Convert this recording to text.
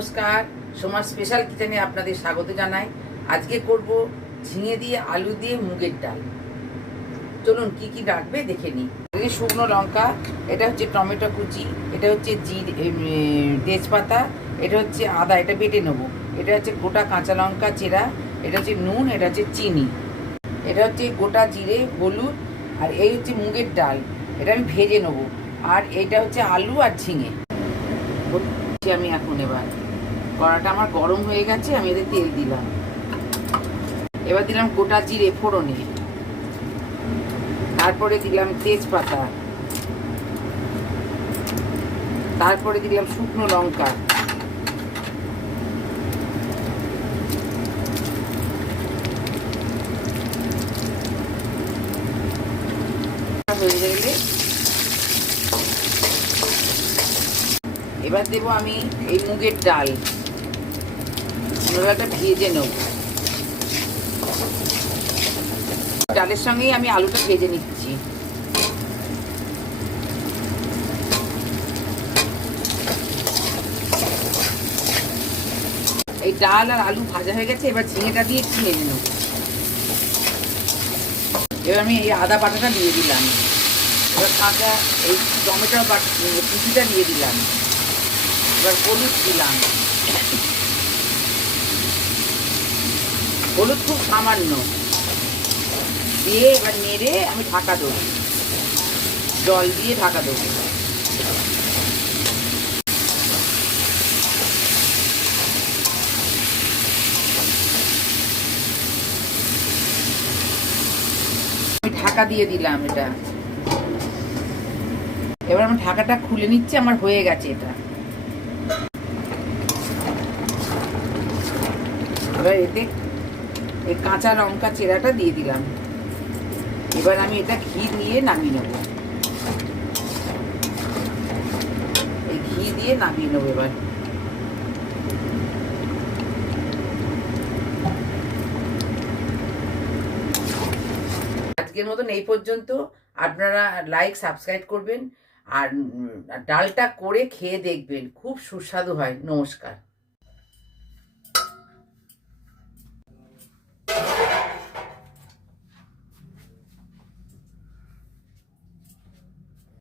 নমস্কার, সোমার স্পেশাল কিচেনে আপনাদের স্বাগত জানাই। আজকে করব ঝিঙে দিয়ে আলু দিয়ে মুগের ডাল। চলুন কি কি রাখবে দেখে নিই। এই শুকনো লঙ্কা, এটা হচ্ছে টমেটো কুচি, এটা হচ্ছে তেজপাতা, এটা হচ্ছে আদা, এটা বেটে নেবো, এটা হচ্ছে গোটা কাঁচা লঙ্কা চেরা, এটা হচ্ছে নুন, এটা হচ্ছে চিনি, এটা হচ্ছে গোটা জিরে, হলুদ, আর এই হচ্ছে মুগের ডাল, এটা আমি ভেজে নেবো, আর এইটা হচ্ছে আলু আর ঝিঙে। আমি এখন এবার কড়াটা আমার গরম হয়ে গেছে, আমি এতে তেল দিলাম, এবার দিলাম গোটা জিরে ফোড়নে, তারপরে দিলাম তেজপাতা, তারপরে দিলাম শুকনো লঙ্কা, হয়ে গেলে এবার দেবো আমি এই মুগের ডাল, ডালটা ভেজে নেব, ডালের সঙ্গেই আমি আলুটা ভেজে নিচ্ছি। এই ডাল আর আলু ভাজা হয়ে গেছে, এবার ঝিঙেটা দিয়ে একটু ভেজে নেব। এবার আমি এই আদা বাটাটা দিয়ে দিলাম, এবার কাঁচা এই টমেটো কুচিটা দিয়ে দিলাম, এবার হলুদ দিলাম, হলুদ খুব সামান্য দিয়ে এবার নেড়ে আমি ঢাকা দেবো, জল দিয়ে ঢাকা দেবো। আমি ঢাকা দিয়ে দিলাম এটা, এবার আমি ঢাকাটা খুলে নিচ্ছি, আমার হয়ে গেছে এটা। এবার এতে এই কাঁচা লঙ্কা চেরাটা দিয়ে দিলাম, এবার আমি এটা ঘি দিয়ে নামিয়ে নেব, এই ঘি দিয়ে নামিয়ে নেবো। এবার আজকের মতন এই পর্যন্ত। আপনারা লাইক সাবস্ক্রাইব করবেন, আর ডালটা করে খেয়ে দেখবেন, খুব সুস্বাদু হয়। নমস্কার।